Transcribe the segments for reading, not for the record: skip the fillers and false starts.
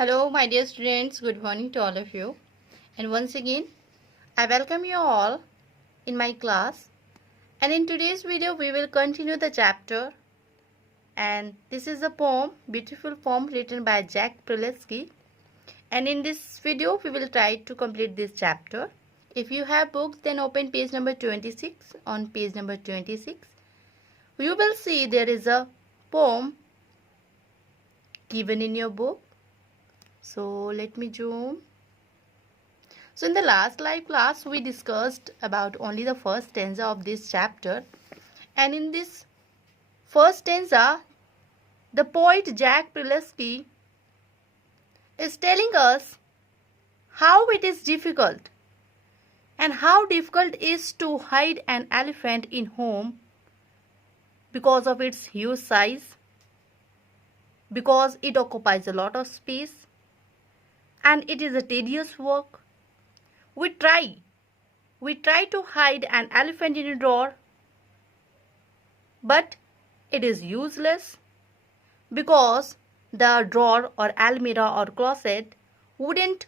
Hello, my dear students. Good morning to all of you. And once again, I welcome you all in my class. And in today's video, we will continue the chapter. And this is a poem, beautiful poem written by Jack Prelutsky. And in this video, we will try to complete this chapter. If you have books, then open page number 26. On page number 26, you will see there is a poem given in your book. So let me zoom. So in the last live class, we discussed about only the first stanza of this chapter. And in this first stanza, the poet Jack Prelutsky is telling us how it is difficult and how difficult it is to hide an elephant in home because of its huge size, because it occupies a lot of space, and it is a tedious work. We try to hide an elephant in a drawer, but it is useless because the drawer or almirah or closet wouldn't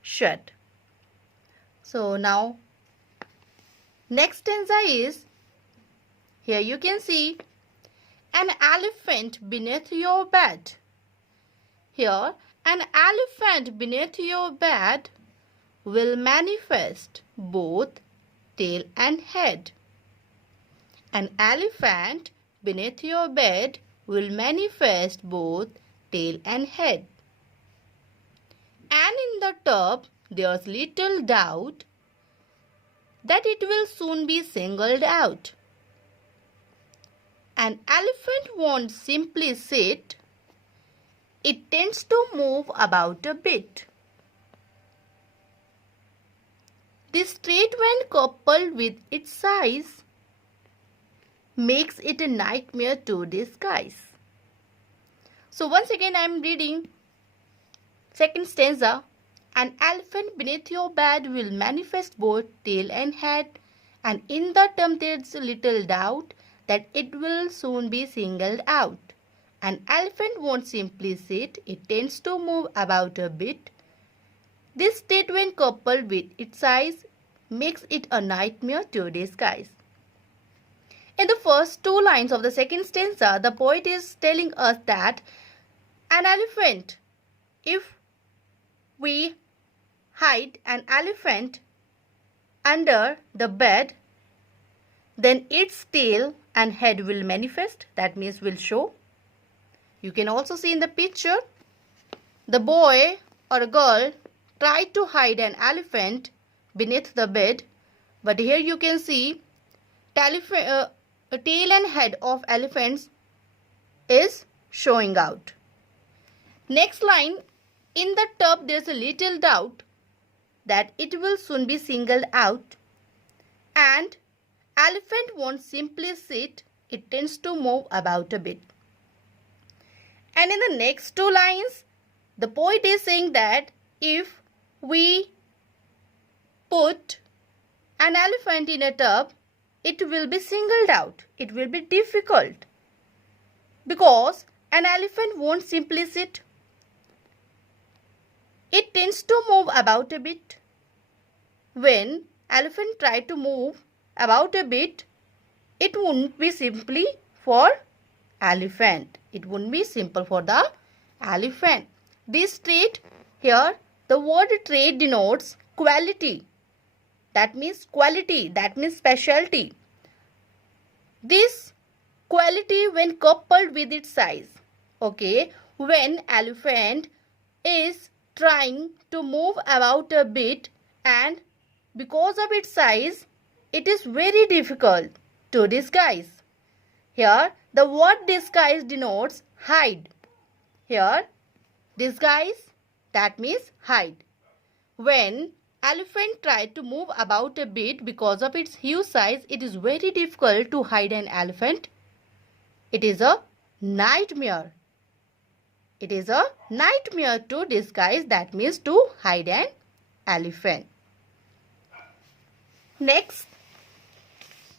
shut. So now, next stanza is, here you can see, an elephant beneath your bed. Here, an elephant beneath your bed will manifest both tail and head. An elephant beneath your bed will manifest both tail and head. And in the tub, there's little doubt that it will soon be singled out. An elephant won't simply sit, it tends to move about a bit. This trait, when coupled with its size, makes it a nightmare to disguise. So once again I am reading second stanza. An elephant beneath your bed will manifest both tail and head, and in the term there is little doubt that it will soon be singled out. An elephant won't simply sit, it tends to move about a bit. This state, when coupled with its size, makes it a nightmare to disguise. In the first two lines of the second stanza, the poet is telling us that an elephant, if we hide an elephant under the bed, then its tail and head will manifest, that means will show. You can also see in the picture, the boy or a girl tried to hide an elephant beneath the bed, but here you can see tail and head of elephants is showing out. Next line, in the tub there is a little doubt that it will soon be singled out, and elephant won't simply sit, it tends to move about a bit. And in the next two lines, the poet is saying that if we put an elephant in a tub, it will be singled out. It will be difficult because an elephant won't simply sit. It tends to move about a bit. When elephant try to move about a bit, it wouldn't be simply for elephant. It wouldn't be simple for the elephant. This trait, here the word trait denotes quality. That means quality, that means specialty. This quality when coupled with its size. Okay, when elephant is trying to move about a bit, and because of its size, it is very difficult to disguise. Here, the word disguise denotes hide. Here, disguise, that means hide. When elephant tried to move about a bit because of its huge size, it is very difficult to hide an elephant. It is a nightmare. It is a nightmare to disguise, that means to hide an elephant. Next,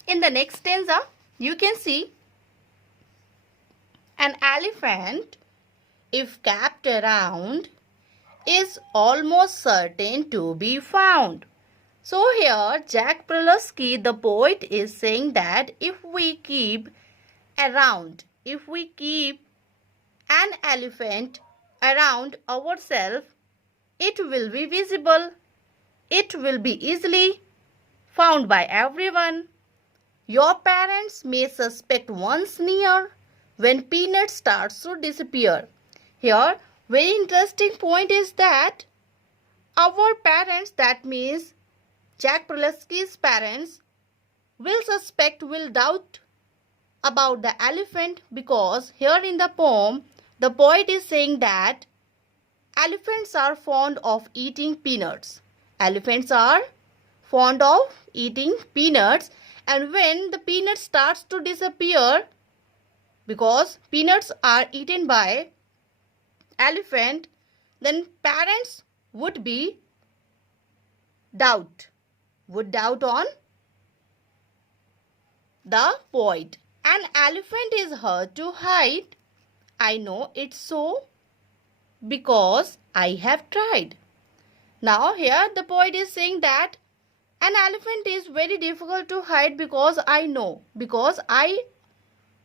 in the next stanza, you can see an elephant, if kept around, is almost certain to be found. So here Jack Prelutsky, the poet, is saying that if we keep an elephant around ourselves, it will be visible. It will be easily found by everyone. Your parents may suspect once near when peanut starts to disappear. Here, very interesting point is that our parents, that means Jack Prelutsky's parents, will doubt about the elephant, because here in the poem, the poet is saying that elephants are fond of eating peanuts. Elephants are fond of eating peanuts, and when the peanut starts to disappear, because peanuts are eaten by elephant, then parents would doubt on the poet. An elephant is hard to hide. I know it's so because I have tried. Now here the poet is saying that an elephant is very difficult to hide because I know, because I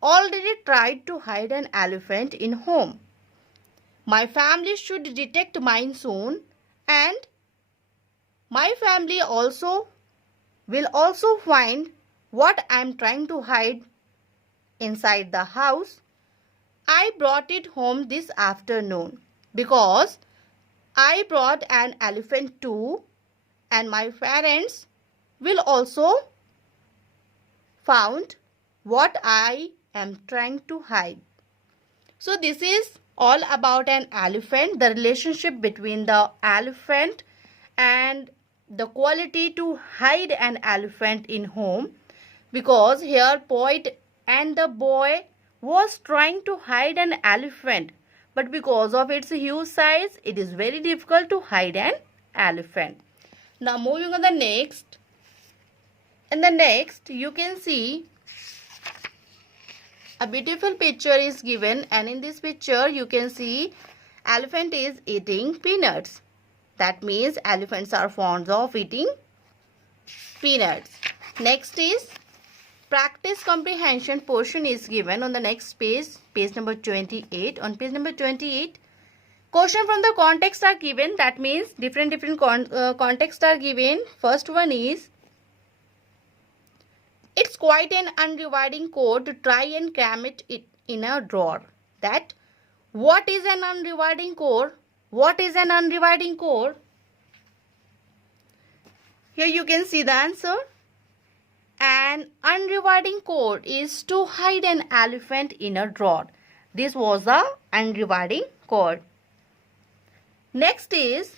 already tried to hide an elephant in home. My family should detect mine soon, and my family will also find what I am trying to hide inside the house. I brought it home this afternoon because I brought an elephant too, and my parents will also found what I am trying to hide. So this is all about an elephant, the relationship between the elephant and the quality to hide an elephant in home, because here poet and the boy was trying to hide an elephant, but because of its huge size, it is very difficult to hide an elephant. Now moving on the next. In the next, you can see a beautiful picture is given, and in this picture you can see elephant is eating peanuts. That means elephants are fond of eating peanuts. Next is practice comprehension portion is given on the next page, page number 28. On page number 28, question from the context are given. That means different contexts are given. First one is, it's quite an unrewarding chore to try and cram it in a drawer. That what is an unrewarding chore? What is an unrewarding chore? Here you can see the answer. An unrewarding chore is to hide an elephant in a drawer. This was the unrewarding chore. Next is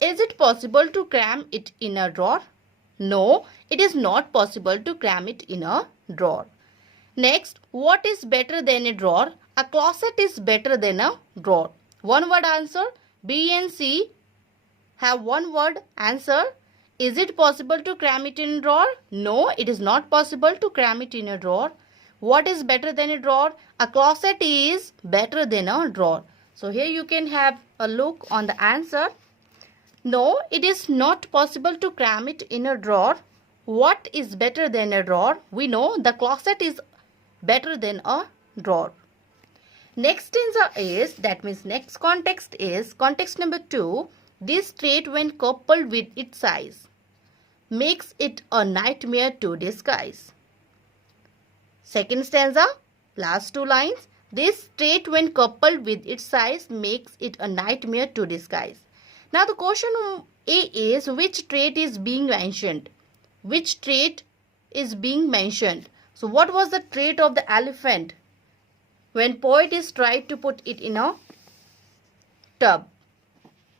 it possible to cram it in a drawer? No, it is not possible to cram it in a drawer. Next, what is better than a drawer? A closet is better than a drawer. One word answer. B and C have one word answer. Is it possible to cram it in a drawer? No, it is not possible to cram it in a drawer. What is better than a drawer? A closet is better than a drawer. So here you can have a look on the answer. No, it is not possible to cram it in a drawer. What is better than a drawer? We know the closet is better than a drawer. Next stanza is, that means next context is, context number 2. This trait, when coupled with its size, makes it a nightmare to disguise. Second stanza, last two lines. This trait, when coupled with its size, makes it a nightmare to disguise. Now the question A is, which trait is being mentioned? Which trait is being mentioned? So what was the trait of the elephant when poet is tried to put it in a tub?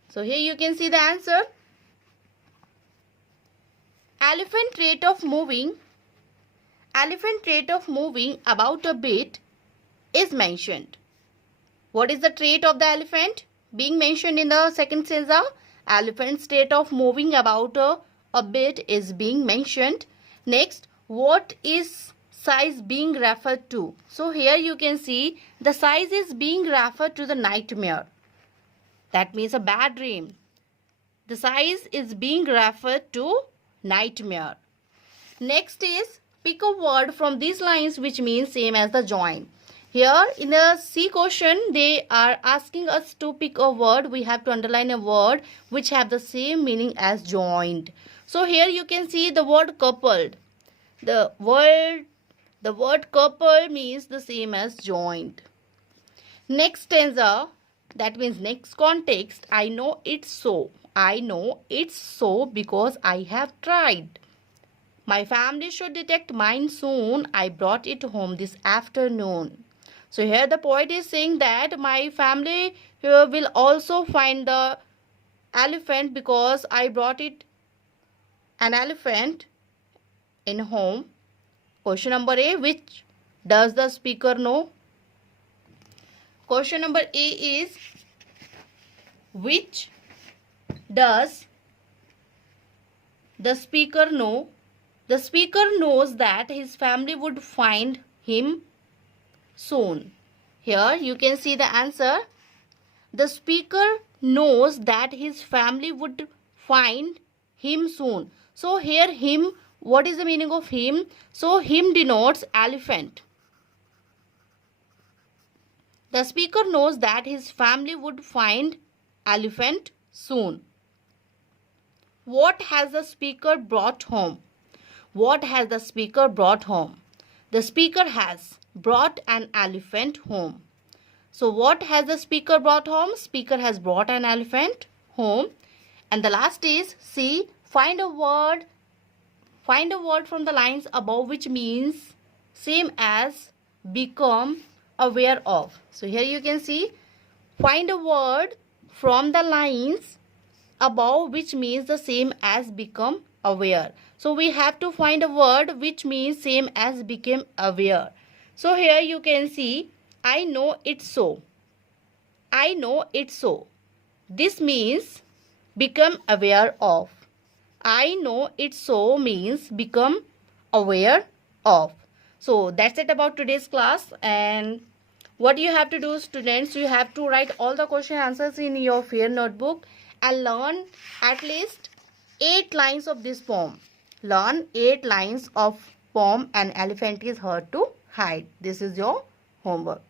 So here you can see the answer. Elephant trait of moving about a bit is mentioned. What is the trait of the elephant being mentioned in the second stanza? Elephant's trait of moving about a bit is being mentioned. Next, what is size being referred to? So here you can see the size is being referred to the nightmare. That means a bad dream. The size is being referred to nightmare. Next is pick a word from these lines which means same as the join. Here in the C question, they are asking us to pick a word. We have to underline a word which have the same meaning as joined. So here you can see the word coupled. The word couple means the same as joined. Next stanza, that means next context, I know it's so. I know it's so because I have tried. My family should detect mine soon. I brought it home this afternoon. So here the poet is saying that my family will also find the elephant because I brought it an elephant in home. Question number A, which does the speaker know? Question number A is, which does the speaker know? The speaker knows that his family would find him soon. Here you can see the answer. The speaker knows that his family would find him soon. So here him, what is the meaning of him? So him denotes elephant. The speaker knows that his family would find elephant soon. What has the speaker brought home? What has the speaker brought home? The speaker has brought an elephant home. So what has the speaker brought home? Speaker has brought an elephant home. And the last is C. Find a word from the lines above which means same as become aware of. So here you can see, find a word from the lines above which means the same as become aware. So we have to find a word which means same as became aware. So here you can see, I know it's so. I know it's so. This means become aware of. I know it's so means become aware of. So that's it about today's class. And what you have to do, students, you have to write all the question answers in your fair notebook and learn at least 8 lines of this poem. Learn 8 lines of poem, An Elephant is Hard to Hide. This is your homework.